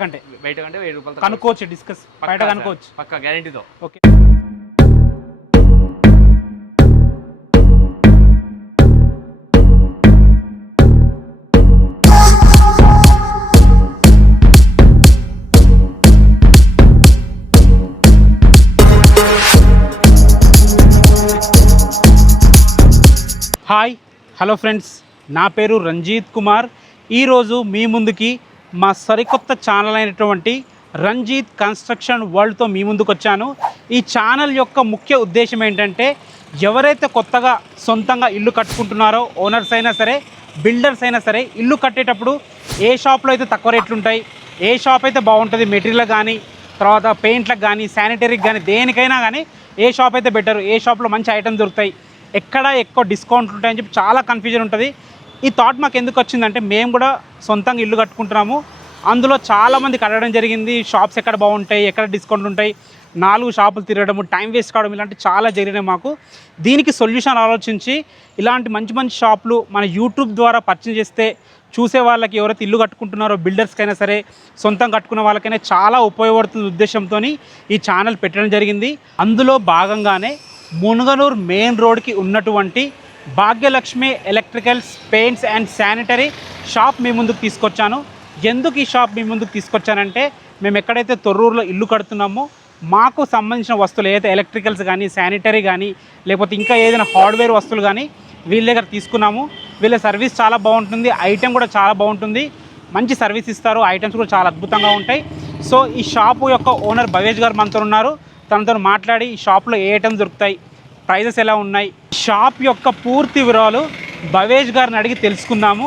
కంటే బయట కంటే 1000 రూపాయలు కనుక్కోవచ్చు, డిస్కస్ బయట కనుక్కోవచ్చు పక్కా గ్యారెంటీతో. ఓకే. హాయ్ హలో ఫ్రెండ్స్, నా పేరు రంజిత్ కుమార్. ఈరోజు మీ ముందుకి మా సరికొత్త ఛానల్ అయినటువంటి రంజిత్ కన్స్ట్రక్షన్ వరల్డ్తో మీ ముందుకు వచ్చాను. ఈ ఛానల్ యొక్క ముఖ్య ఉద్దేశం ఏంటంటే, ఎవరైతే కొత్తగా సొంతంగా ఇల్లు కట్టుకుంటున్నారో, ఓనర్స్ అయినా సరే బిల్డర్స్ అయినా సరే, ఇల్లు కట్టేటప్పుడు ఏ షాప్లో అయితే తక్కువ రేట్లు ఉంటాయి, ఏ షాప్ అయితే బాగుంటుంది, మెటీరియల్ కానీ తర్వాత పెయింట్లకు కానీ శానిటరీకి కానీ దేనికైనా కానీ ఏ షాప్ అయితే బెటర్, ఏ షాప్లో మంచి ఐటమ్ దొరుకుతాయి, ఎక్కడ ఎక్కువ డిస్కౌంట్ ఉంటాయని చెప్పి చాలా కన్ఫ్యూజన్ ఉంటుంది. ఈ థాట్ మాకు ఎందుకు వచ్చిందంటే, మేము కూడా సొంతంగా ఇల్లు కట్టుకుంటున్నాము. అందులో చాలామందికి అడగడం జరిగింది, షాప్స్ ఎక్కడ బాగుంటాయి, ఎక్కడ డిస్కౌంట్ ఉంటాయి, 4 షాపులు తిరగడము, టైం వేస్ట్ కావడం, ఇలాంటి చాలా జరిగినాయి మాకు. దీనికి సొల్యూషన్ ఆలోచించి ఇలాంటి మంచి మంచి షాపులు మన యూట్యూబ్ ద్వారా పరిచయం చేస్తే చూసే వాళ్ళకి, ఎవరైతే ఇల్లు కట్టుకుంటున్నారో బిల్డర్స్కైనా సరే సొంతంగా కట్టుకున్న వాళ్ళకైనా చాలా ఉపయోగపడుతున్న ఉద్దేశంతో ఈ ఛానల్ పెట్టడం జరిగింది. అందులో భాగంగానే మునుగనూరు మెయిన్ రోడ్కి ఉన్నటువంటి Bhagyalakshmi electricals paints and sanitary shop మీ ముందుకు తీసుకొచ్చాను. ఎందుకు ఈ షాప్ మీ ముందుకు తీసుకొచ్చానంటే, మేము ఎక్కడైతే తొర్రూరులో ఇల్లు కడుతున్నామో మాకు సంబంధించిన వస్తువులు ఏదైతే ఎలక్ట్రికల్స్ కానీ శానిటరీ కానీ లేకపోతే ఇంకా ఏదైనా హార్డ్వేర్ వస్తువులు కానీ వీళ్ళ దగ్గర తీసుకున్నాము. వీళ్ళ సర్వీస్ చాలా బాగుంటుంది, ఐటెం కూడా చాలా బాగుంటుంది, మంచి సర్వీస్ ఇస్తారు, ఐటమ్స్ కూడా చాలా అద్భుతంగా ఉంటాయి. సో ఈ షాపు యొక్క ఓనర్ భవేష్ గారు మనతో ఉన్నారు. తనతో మాట్లాడి ఈ షాప్లో ఏ ఐటమ్స్ దొరుకుతాయి, ప్రైజెస్ ఎలా ఉన్నాయి, షాప్ యొక్క పూర్తి వివరాలు భవేష్ గారిని అడిగి తెలుసుకుందాము.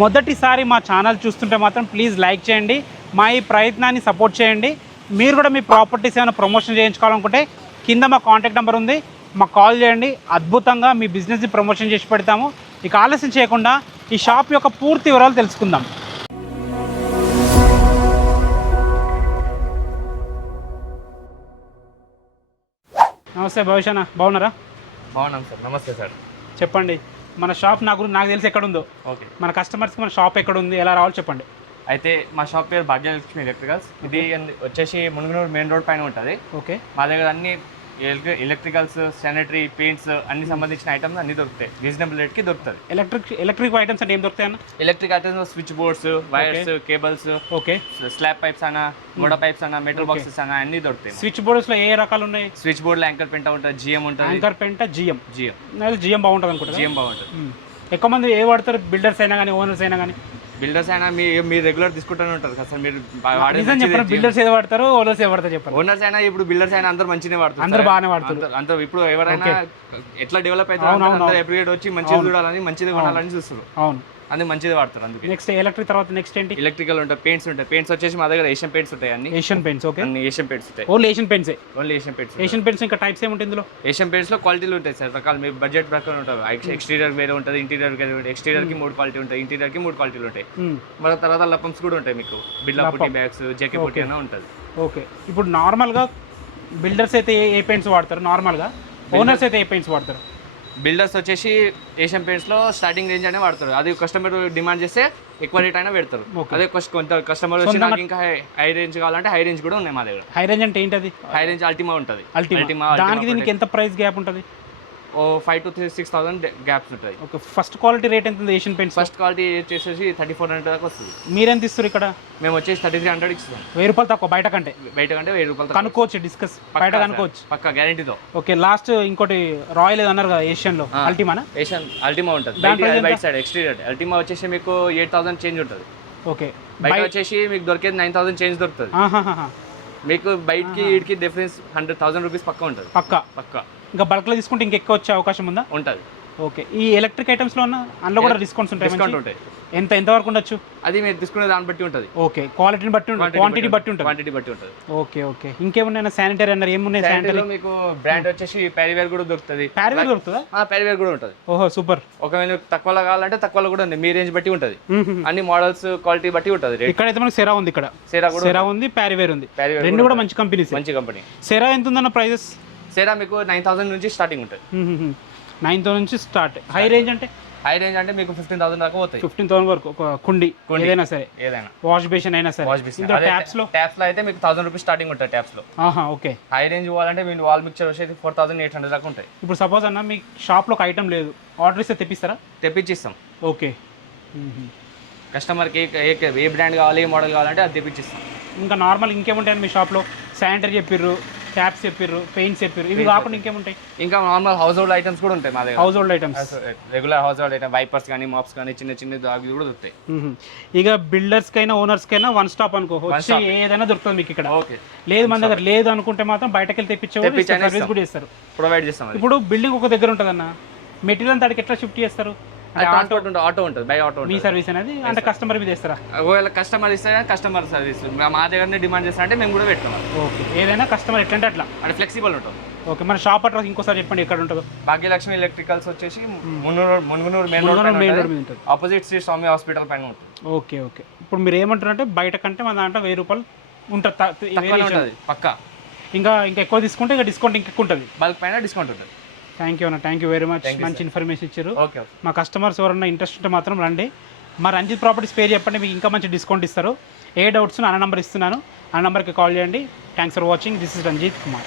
మొదటిసారి మా ఛానల్ చూస్తుంటే మాత్రం ప్లీజ్ లైక్ చేయండి, మా ఈ ప్రయత్నాన్ని సపోర్ట్ చేయండి. మీరు కూడా మీ ప్రాపర్టీస్ ఏమైనా ప్రమోషన్ చేయించుకోవాలనుకుంటే కింద మా కాంటాక్ట్ నెంబర్ ఉంది, మాకు కాల్ చేయండి. అద్భుతంగా మీ బిజినెస్ని ప్రమోషన్ చేసి పెడతాము. ఇక ఆలస్యం చేయకుండా ఈ షాప్ యొక్క పూర్తి వివరాలు తెలుసుకుందాం. నమస్తే భవిష్ అన్న, బాగున్నారా? బాగున్నాం సార్. నమస్తే సార్. చెప్పండి, మన షాప్ నాకు తెలిసి ఎక్కడ ఉందో, ఓకే, మన కస్టమర్స్కి మన షాప్ ఎక్కడ ఉంది, ఎలా రావాలో చెప్పండి. అయితే మా షాప్ పేరు భాగ్యలక్ష్మి ఎలక్ట్రికల్స్. ఇది వచ్చేసి మునుగనూరు మెయిన్ రోడ్ పైన ఉంటుంది. ఓకే. మా దగ్గర అన్ని ఎలక్ట్రికల్స్ శానిటరీ పెయింట్స్ అన్ని సంబంధించిన ఐటమ్స్ అన్ని దొరుకుతాయి, రీజనబుల్ రేట్కి దొరుకుతుంది. ఎలక్ట్రిక్ ఐటమ్స్ అంటే ఏం దొరుకుతాయి అన్న? Electric items switch boards, wires, cables, okay, slab pipes అన్న, గోడ పైప్స్ అన్న, మెటల్ బాక్సెస్ అన్న అన్ని దొరుకుతాయి. స్విచ్ బోర్డ్స్లో ఏ రకాలు ఉన్నాయి? స్విచ్ బోర్డ్లో యాంకర్ పెంట ఉంటుంది, జిఎం ఉంటుంది. యాంకర్ పెంట జిఎం జిఎం బాగుంటుంది అనుకుంటా. జిఎం బాగుంటుంది. ఎక్కువ మంది ఏ వాడతారు, బిల్డర్స్ అయినా కానీ ఓనర్స్ అయినా కానీ? బిల్డర్స్ అయినా మీరు రెగ్యులర్ తీసుకుంటూనే ఉంటారు కదా సార్. మీరు బిల్డర్స్ ఏది వాడతారు, ఓనర్స్ ఏ వాడతారు చెప్పండి. ఓనర్స్ అయినా ఇప్పుడు బిల్డర్స్ అయినా అందరూ మంచిగా వాడతారు, అందరూ బాగానే వాడుతారు. అందరూ ఇప్పుడు ఎవరైనా ఎట్లా డెవలప్ అవుతారు, అందరూ ఎవ్రీడే వచ్చి మంచిగా చూడాలని, మంచిగా కొనాలని చూస్తారు. అవును, అది మంచిది వాడతారు. అందుకే నెక్స్ట్ ఎలక్ట్రిక్ తర్వాత నెక్స్ట్ ఏంటి? ఎలక్ట్రికల్ ఉంటాయి, పెయింట్స్ ఉంటాయి. పెయింట్స్ వచ్చేసి మా దగ్గర ఏషియన్ పెయింట్స్ ఉంటాయి. అన్ని ఏషియన్ పెయింట్స్. ఓకే, అన్ని ఏషియన్ పెయింట్స్ ఉంటాయి. Only Asian paints. Asian paints ఇంకా టైప్స్ ఏముంటాయి ఇందులో? ఏషియన్ పెయింట్స్ లో క్వాలిటీలు ఉంటాయి సార్, రకాలు. మీ బడ్జెట్ ప్రకారం ఉంటుంది. ఎక్స్టీరియర్ వేరే ఉంటుంది, ఇంటీరియర్ వేరే ఉంటుంది. ఎక్స్టీరియర్ కి 3 క్వాలిటీ ఉంటాయి, ఇంటీరియర్ కి 3 క్వాలిటీలు ఉంటాయి. మన తర్వాత లపమ్స్ కూడా ఉంటాయి మీకు, బిల్లా పుట్టి బ్యాగ్స్, జెకే పుట్టి అన్న ఉంటుంది. ఓకే. ఇప్పుడు నార్మల్గా బిల్డర్స్ అయితే ఏ పెయింట్స్ వాడతారు, నార్మల్గా ఓనర్స్ అయితే ఏ పెయింట్స్ వాడతారు? బిల్డర్స్ వచ్చేసి ఏషియన్ పెయింట్స్ లో స్టార్టింగ్ రేంజ్ అనే వాడతారు. అది కస్టమర్ డిమాండ్ చేస్తే ఎక్కువ రేట్ అయినా పెడతారు. అదే కొంత కస్టమర్ వచ్చి నాకు ఇంకా హై రేంజ్ కావాలంటే హై రేంజ్ కూడా ఉన్నాయి మా దగ్గర. హై రేంజ్ అంటే ఏంటది? హై రేంజ్ అల్టిమా ఉంటుంది. అల్టిమా దానికి దీనికి ఎంత ప్రైస్ గ్యాప్ ఉంటుంది? 5,000 to 6,000 గ్యాప్స్ ఉంటుంది. ఓకే. ఫస్ట్ క్వాలిటీ రేట్ ఎంత ఉంది ఏషియన్ పెయింట్స్? ఫస్ట్ క్వాలిటీ వచ్చేసి 3,400 దాకా వస్తుంది. మీరెంత ఇస్తారు ఇక్కడ? మేము వచ్చేసి 3,300 ఇస్తాం. 1000 రూపాయలు తక్కువ బయట కంటే 1000 రూపాయలు కనుక్కోవచ్చు, డిస్కస్ బయట కనుక్కోవచ్చు పక్కా గ్యారెంటీతో. ఓకే. లాస్ట్ ఇంకోటి రాయల్ అన్నారు కదా ఏషియన్ లో, అల్టిమానా? ఏషియన్ అల్టిమా ఉంటుంది. బయట సైడ్ ఎక్స్టీరియర్ అల్టిమా వచ్చేసి మీకు 8,000 చేంజ్ ఉంటుంది. ఓకే. బయట వచ్చేసి మీకు దొరికేది 9,000 చేంజ్ దొరుకుతుంది. మీకు బయటకి వీడికి డిఫరెన్స్ 100,000 రూపీస్ పక్కా ఉంటుంది. పక్కా. ఇంకా బల్క్లో తీసుకుంటే ఇంకెక్కువ వచ్చే అవకాశం ఉందా? ఉంటుంది. ఓకే. ఈ ఎలక్ట్రిక్ ఐటమ్స్లో అందులో కూడా డిస్కౌంట్స్ ఉంటాయి? డిస్కౌంట్ ఉంటాయి. ఎంత వరకు ఉండొచ్చు? అది మీరు తీసుకునే దాన్ని బట్టి ఉంటుంది. ఓకే. క్వాలిటీని బట్టి ఉంటుంది, క్వాంటిటీ బట్టి ఉంటుంది. ఓకే. ఇంకేమున్నాయి? శానిటరీ అన్నారు, ఏమున్నాయి శానిటరీ? మీకు బ్రాండ్ వచ్చేసి ప్యారివేర్ కూడా దొరుకుతుంది. ప్యారివేర్ దొరుకుతుందా? ప్యారివేర్ కూడా ఉంటుంది. ఓహో, సూపర్. ఒకవేళ తక్కువలో కావాలంటే తక్కువలో కూడా ఉంది, మీ రేంజ్ బట్టి ఉంటుంది. అన్ని మోడల్స్ క్వాలిటీ బట్టి ఉంటుంది. ఇక్కడైతే మనకి సెరా ఉంది, ఇక్కడ సెరా ఉంది, ప్యారివేర్ ఉంది. రెండు కూడా మంచి కంపెనీస్. మంచి కంపెనీ. సెరా ఎంత ఉందన్న ప్రైజెస్? సెరా మీకు 9,000 నుంచి స్టార్టింగ్ ఉంటుంది. 9,000 నుంచి స్టార్ట్. హై రేంజ్ అంటే హై రేంజ్ అంటే మీకు 15,000 దాకా పోతాయి. 15,000 వరకు ఒక కుండి ఏదైనా సరే, ఏదైనా వాష్ బేసిన్ అయినా సరే. ఇందులో ట్యాప్స్ లో అయితే మీకు 1000 రూపీస్ స్టార్టింగ్ ఉంటుంది ట్యాప్స్ లో. ఓకే. హై రేంజ్ పోవాలంటే మీ వాల్ మిక్చర్ వచ్చేది 4,800 దాకా ఉంటాయి. ఇప్పుడు సపోజ్ అన్న మీ షాప్లో ఒక ఐటమ్ లేదు, ఆర్డర్ ఇస్తే తెప్పిస్తారా? తెప్పించిస్తాం. ఓకే. కస్టమర్కి ఏ బ్రాండ్ కావాలి, ఏ మోడల్ కావాలంటే అది తెప్పించిస్తాం. ఇంకా నార్మల్ ఇంకేముంటాయి మీ షాప్లో? శానిటరీ చెప్పిర్రు, ట్యాప్స్ చెప్పిర్రు, పెయింట్స్ చెప్పిర్రు, ఇవి కాకుండా ఇంకేముంటాయి? ఇంకా నార్మల్ హౌస్ హోల్డ్ ఐటమ్స్ కూడా ఉంటాయి మా దగ్గర. House hold items, regular house hold item, wipers కానీ, మాప్స్ కానీ, చిన్న చిన్న దాగి కూడా దొరుకుతాయి. ఇక బిల్డర్స్కైనా ఓనర్స్కైనా వన్ స్టాప్ అనుకో, వచ్చి ఏదైనా దొరుకుతుంది మీకు ఇక్కడ. ఓకే. లేదు మన దగ్గర లేదు అనుకుంటే మాత్రం బయటకి వెళ్ళి తెప్పించే సర్వీస్ కూడా చేస్తారు, ప్రొవైడ్ చేస్తాం. ఇప్పుడు బిల్డింగ్ ఒక దగ్గర ఉంటుందన్న, మెటీరియల్ దానికి ఎట్లా షిఫ్ట్ చేస్తారు? ఆటో ఉంటుంది, బై ఆటో. మీ సర్వీస్ అనేది అంటే కస్టమర్ మీద ఇస్తారా? ఒకవేళ కస్టమర్ ఇస్తే కస్టమర్ సర్వీస్ మా దగ్గరనే డిమాండ్ చేస్తారంటే మేము కూడా పెడతాం. ఓకే. ఏదైనా కస్టమర్ ఎట్లంటే అట్లా అంటే ఫ్లెక్సిబుల్ ఉంటుంది. ఓకే. మన షాప్ అడ్రస్ ఇంకోసారి చెప్పండి, ఎక్కడ ఉంటుందో? భాగ్యలక్ష్మి ఎలక్ట్రికల్స్ వచ్చేసి మునుగునూరు మెయిన్ రోడ్ మీద ఉంటుంది, ఆపోజిట్ శ్రీ స్వామి హాస్పిటల్ పైన ఉంటుంది. ఓకే. ఓకే. ఇప్పుడు మీరు ఏమంటారంటే బయట కంటే మన దాంట్లో 1000 రూపాయలు ఉంటుంది పక్కా. ఇంకా ఎక్కువ తీసుకుంటే ఇంకా డిస్కౌంట్ ఇంకా ఉంటుంది, బల్క్ పైన డిస్కౌంట్ ఉంటుంది. థ్యాంక్ యూ అన్న, థ్యాంక్ యూ వెరీ మచ్. మంచి ఇన్ఫర్మేషన్ ఇచ్చారు. ఓకే. మా కస్టమర్స్ ఎవరన్నా ఇంట్రెస్ట్ ఉంటే మాత్రం రండి. మా రంజిత్ ప్రాపర్టీస్ పేరు చెప్పండి, మీకు ఇంకా మంచి డిస్కౌంట్ ఇస్తారు. ఏ డౌట్స్ ఆ నెంబర్ ఇస్తున్నాను, ఆ నెంబర్కి కాల్ చేయండి. Thanks for watching. This is Ranjith Kumar.